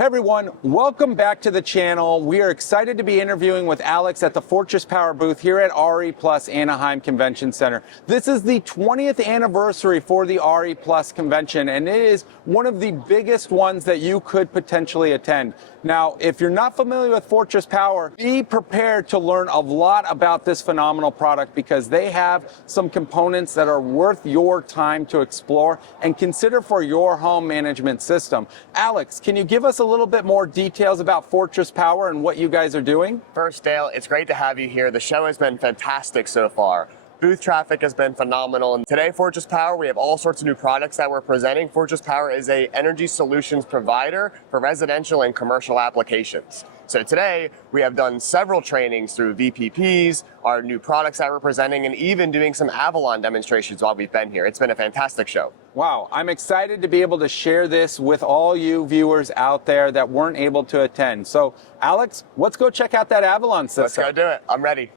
Hey everyone, welcome back to the channel. We are excited to be interviewing with Alex at the Fortress Power booth here at RE Plus Anaheim Convention Center. This is the 20th anniversary for the RE Plus convention, and it is one of the biggest ones that you could potentially attend. Now, if you're not familiar with Fortress Power, be prepared to learn a lot about this phenomenal product because they have some components that are worth your time to explore and consider for your home management system. Alex, can you give us a little bit more details about Fortress Power and what you guys are doing? First, Dale, it's great to have you here. The show has been fantastic so far. Booth traffic has been phenomenal. And today, Fortress Power, we have all sorts of new products that we're presenting. Fortress Power is an energy solutions provider for residential and commercial applications. So today, we have done several trainings through VPPs, our new products that we're presenting, and even doing some Avalon demonstrations while we've been here. It's been a fantastic show. Wow, I'm excited to be able to share this with all you viewers out there that weren't able to attend. So, Alex, let's go check out that Avalon system. Let's go do it. I'm ready.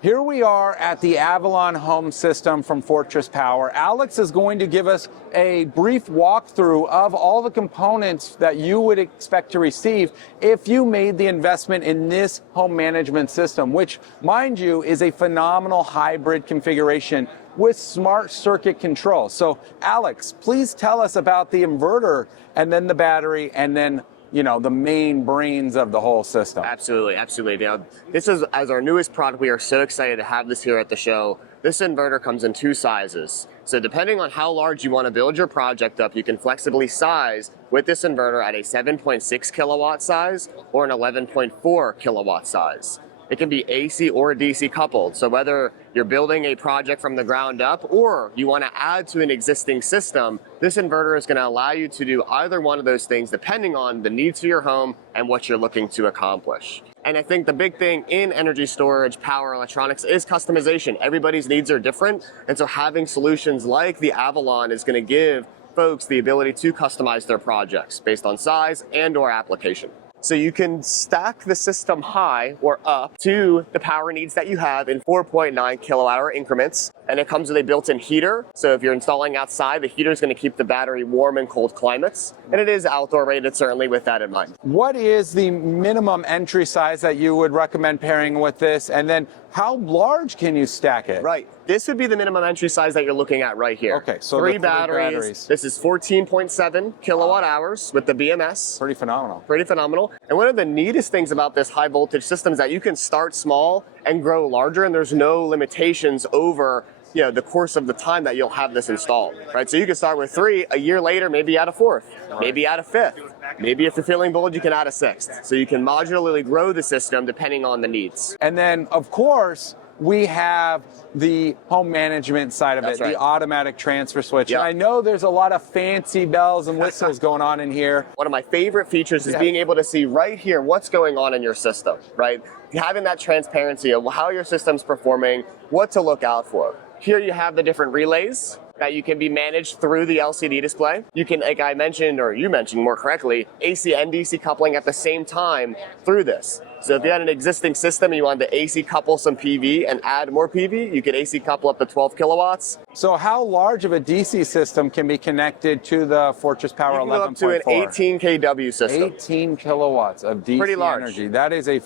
Here we are at the Avalon Home System from Fortress Power. Alex is going to give us a brief walkthrough of all the components that you would expect to receive if you made the investment in this home management system, which, mind you, is a phenomenal hybrid configuration with smart circuit control. So, Alex, please tell us about the inverter and then the battery and then the main brains of the whole system. Absolutely, absolutely. Now, this is, as our newest product, we are so excited to have this here at the show. This inverter comes in two sizes. So depending on how large you want to build your project up, you can flexibly size with this inverter at a 7.6 kilowatt size or an 11.4 kilowatt size. It can be AC or DC coupled. So whether you're building a project from the ground up or you want to add to an existing system, this inverter is going to allow you to do either one of those things depending on the needs of your home and what you're looking to accomplish. And I think the big thing in energy storage, power, electronics is customization. Everybody's needs are different. And so having solutions like the Avalon is going to give folks the ability to customize their projects based on size and or application. So you can stack the system high or up to the power needs that you have in 4.9 kilowatt hour increments. And it comes with a built-in heater. So if you're installing outside, the heater is going to keep the battery warm in cold climates. And it is outdoor rated, certainly, with that in mind. What is the minimum entry size that you would recommend pairing with this? And then how large can you stack it? Right. This would be the minimum entry size that you're looking at right here. Okay, so three batteries. This is 14.7 kilowatt hours with the BMS. Pretty phenomenal. Pretty phenomenal. And one of the neatest things about this high voltage system is that you can start small and grow larger, and there's no limitations over the course of the time that you'll have this installed, right? So you can start with 3, a year later, maybe add a 4th, maybe add a 5th. Maybe if you're feeling bold, you can add a 6th. So you can modularly grow the system depending on the needs. And then, of course, we have the home management side of it, the automatic transfer switch. Yep. And I know there's a lot of fancy bells and whistles going on in here. One of my favorite features is being able to see right here what's going on in your system, right? Having that transparency of how your system's performing, what to look out for. Here you have the different relays that you can be managed through the LCD display. You can, like I mentioned, or you mentioned more correctly, AC and DC coupling at the same time through this. So if you had an existing system and you wanted to AC couple some PV and add more PV, you could AC couple up to 12 kilowatts. So how large of a DC system can be connected to the Fortress Power 11.4? Up to an 18 kW system. 18 kilowatts of DC Pretty large energy. That is a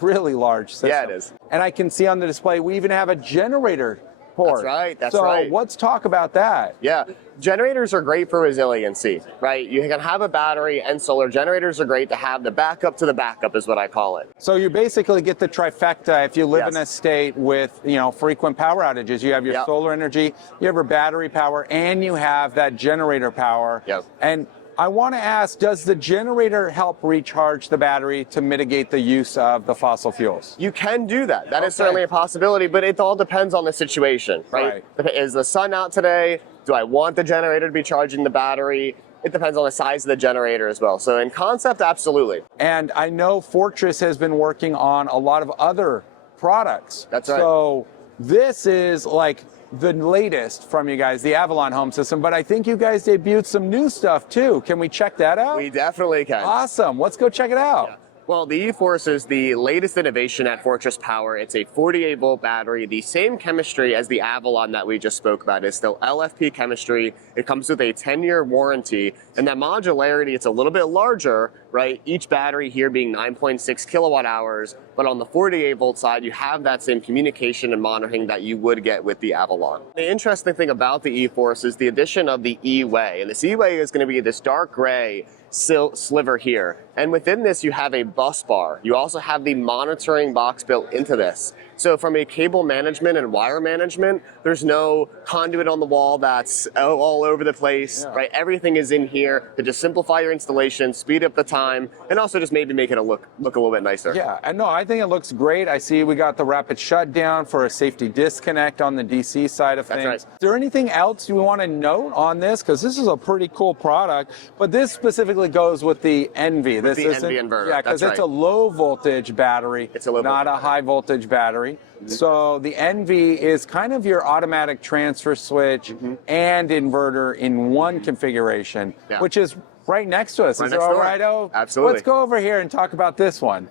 really large system. Yeah, it is. And I can see on the display, we even have a generator port. That's right, that's so right. So let's talk about that. Yeah, generators are great for resiliency, right? You can have a battery and solar. Generators are great to have the backup to the backup is what I call it. So you basically get the trifecta if you live in a state with, frequent power outages. You have your solar energy, you have your battery power, and you have that generator power. Yep. And I want to ask, does the generator help recharge the battery to mitigate the use of the fossil fuels? You can do that. That is certainly a possibility, but it all depends on the situation, right? Is the sun out today? Do I want the generator to be charging the battery? It depends on the size of the generator as well. So in concept, absolutely. And I know Fortress has been working on a lot of other products. That's right. So this is like the latest from you guys, the Avalon Home System, but I think you guys debuted some new stuff too. Can we check that out? We definitely can. Awesome. Let's go check it out. Yeah. Well, the eForce is the latest innovation at Fortress Power. It's a 48-volt battery, the same chemistry as the Avalon that we just spoke about. It's still LFP chemistry. It comes with a 10-year warranty, and that modularity, it's a little bit larger, right? Each battery here being 9.6 kilowatt hours, but on the 48-volt side, you have that same communication and monitoring that you would get with the Avalon. The interesting thing about the eForce is the addition of the E-Way, and this E-Way is going to be this dark gray sliver here. And within this, you have a bus bar. You also have the monitoring box built into this. So from a cable management and wire management, there's no conduit on the wall that's all over the place, right? Everything is in here to just simplify your installation, speed up the time, and also just maybe make it look a little bit nicer. Yeah, and no, I think it looks great. I see we got the rapid shutdown for a safety disconnect on the DC side of things. That's right. Is there anything else you want to note on this? Because this is a pretty cool product, but this specifically goes with the Envy. With the Envy inverter. Yeah, because That's it's right. a low voltage battery, It's a low not voltage a high voltage battery. So the Envy is kind of your automatic transfer switch and inverter in one configuration, which is right next to us. Right Is it next all door. right, O? Absolutely. Let's go over here and talk about this one.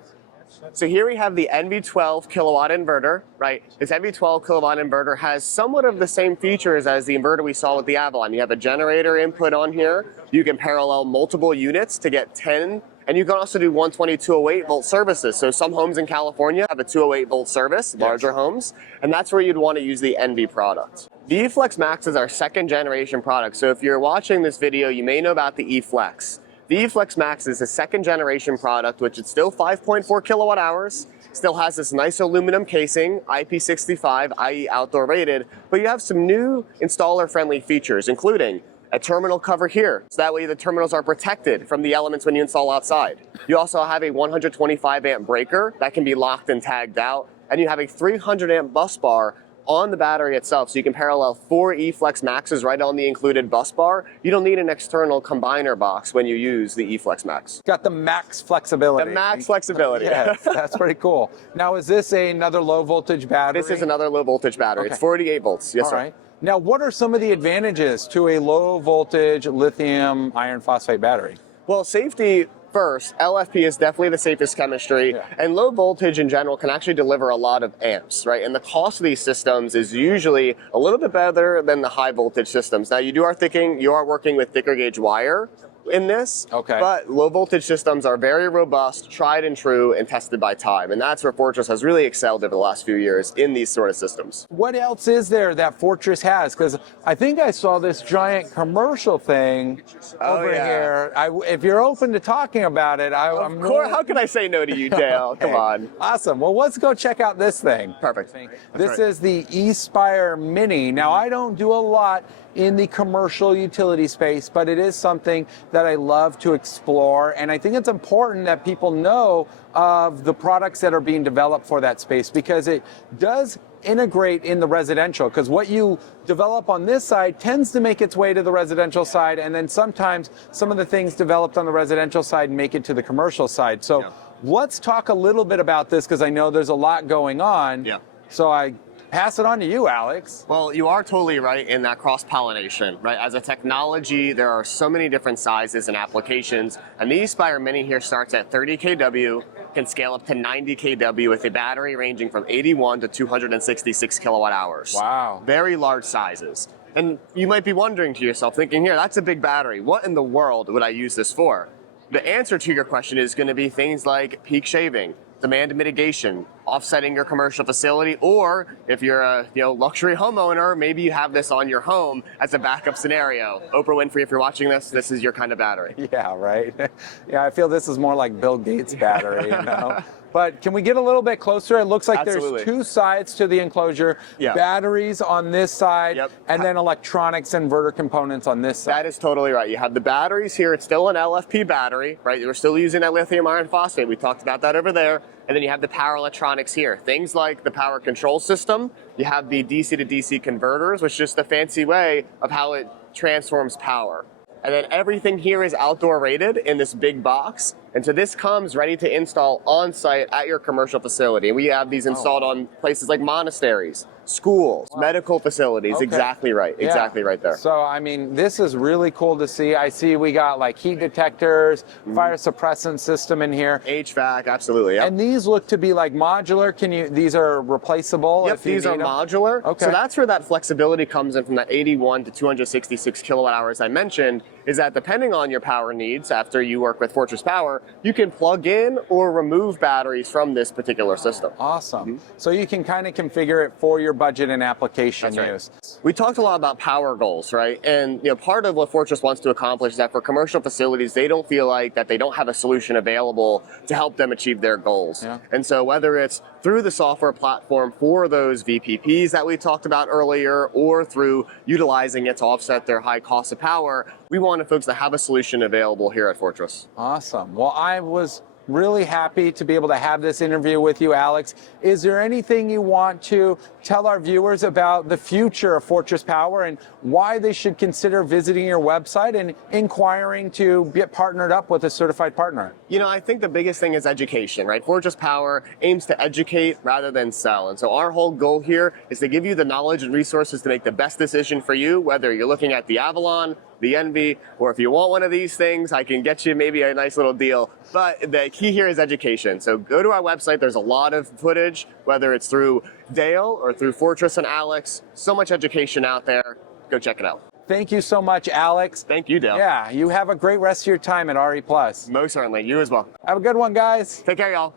So here we have the NV 12 kilowatt inverter, right? This NV 12 kilowatt inverter has somewhat of the same features as the inverter we saw with the Avalon. You have a generator input on here. You can parallel multiple units to get 10, and you can also do 120, 208 volt services. So some homes in California have a 208 volt service, larger homes, and that's where you'd want to use the NV product. The eFlex Max is our second generation product. So if you're watching this video, you may know about the eFlex. The eFlex Max is a second generation product, which is still 5.4 kilowatt hours, still has this nice aluminum casing, IP65, i.e. outdoor rated, but you have some new installer friendly features, including a terminal cover here, so that way the terminals are protected from the elements when you install outside. You also have a 125 amp breaker that can be locked and tagged out, and you have a 300 amp bus bar on the battery itself, so you can parallel 4 eFlex Maxes right on the included bus bar. You don't need an external combiner box when you use the eFlex Max. Got the max flexibility. The max flexibility. Yes, that's pretty cool. Now, is this another low voltage battery? This is another low voltage battery. Okay. It's 48 volts. Yes, All sir. right. Now, what are some of the advantages to a low voltage lithium iron phosphate battery? Well, safety first. LFP is definitely the safest chemistry, and low voltage in general can actually deliver a lot of amps, right? And the cost of these systems is usually a little bit better than the high voltage systems. Now, you are working with thicker gauge wire in this, but low voltage systems are very robust, tried and true, and tested by time. And that's where Fortress has really excelled over the last few years in these sort of systems. What else is there that Fortress has? Because I think I saw this giant commercial thing over here. If you're open to talking about it, I'm course, how can I say no to you, Dale? Come on. Awesome. Well, let's go check out this thing. Perfect. This is the eSpire Mini. Now, I don't do a lot in the commercial utility space, but it is something that I love to explore, and I think it's important that people know of the products that are being developed for that space, because it does integrate in the residential, because what you develop on this side tends to make its way to the residential side, and then sometimes some of the things developed on the residential side make it to the commercial side. So let's talk a little bit about this, because I know there's a lot going on. So I pass it on to you, Alex. Well, you are totally right in that cross-pollination, right? As a technology, there are so many different sizes and applications, and the eSpire Mini here starts at 30 kW, can scale up to 90 kW with a battery ranging from 81 to 266 kilowatt hours. Wow. Very large sizes. And you might be wondering to yourself, thinking here, that's a big battery. What in the world would I use this for? The answer to your question is going to be things like peak shaving, demand mitigation, offsetting your commercial facility, or if you're a luxury homeowner, maybe you have this on your home as a backup scenario. Oprah Winfrey, if you're watching this is your kind of battery. Yeah, right. Yeah, I feel this is more like Bill Gates' battery, you know. But can we get a little bit closer? It looks like there's two sides to the enclosure. Batteries on this side, and then electronics inverter components on this side. That is totally right. You have the batteries here. It's still an LFP battery, right? We're still using that lithium iron phosphate. We talked about that over there. And then you have the power electronics here. Things like the power control system. You have the DC to DC converters, which is just a fancy way of how it transforms power. And then everything here is outdoor rated in this big box. And so this comes ready to install on site at your commercial facility. And we have these installed on places like monasteries, schools, medical facilities. Okay. Exactly right. Yeah. Exactly right there. So, I mean, this is really cool to see. I see we got like heat detectors, fire suppressant system in here. HVAC, absolutely. Yep. And these look to be like modular. These are replaceable? Yep, if you these are need them? modular. Okay. So that's where that flexibility comes in from that 81 to 266 kilowatt hours I mentioned, is that depending on your power needs, after you work with Fortress Power, you can plug in or remove batteries from this particular system. Awesome. So you can kind of configure it for your budget and application use. We talked a lot about power goals, right? And part of what Fortress wants to accomplish is that for commercial facilities, they don't feel like that they don't have a solution available to help them achieve their goals. Yeah. And so whether it's through the software platform for those VPPs that we talked about earlier, or through utilizing it to offset their high cost of power, we wanted folks to have a solution available here at Fortress. Awesome. Well, I was really happy to be able to have this interview with you, Alex. Is there anything you want to tell our viewers about the future of Fortress Power and why they should consider visiting your website and inquiring to get partnered up with a certified partner? I think the biggest thing is education, right? Fortress Power aims to educate rather than sell. And so our whole goal here is to give you the knowledge and resources to make the best decision for you, whether you're looking at the Avalon, the Envy, or if you want one of these things, I can get you maybe a nice little deal. But the key here is education. So go to our website. There's a lot of footage, whether it's through Dale or through Fortress and Alex. So much education out there. Go check it out. Thank you so much, Alex. Thank you, Dale. Yeah, you have a great rest of your time at RE+. Most certainly. You as well. Have a good one, guys. Take care, y'all.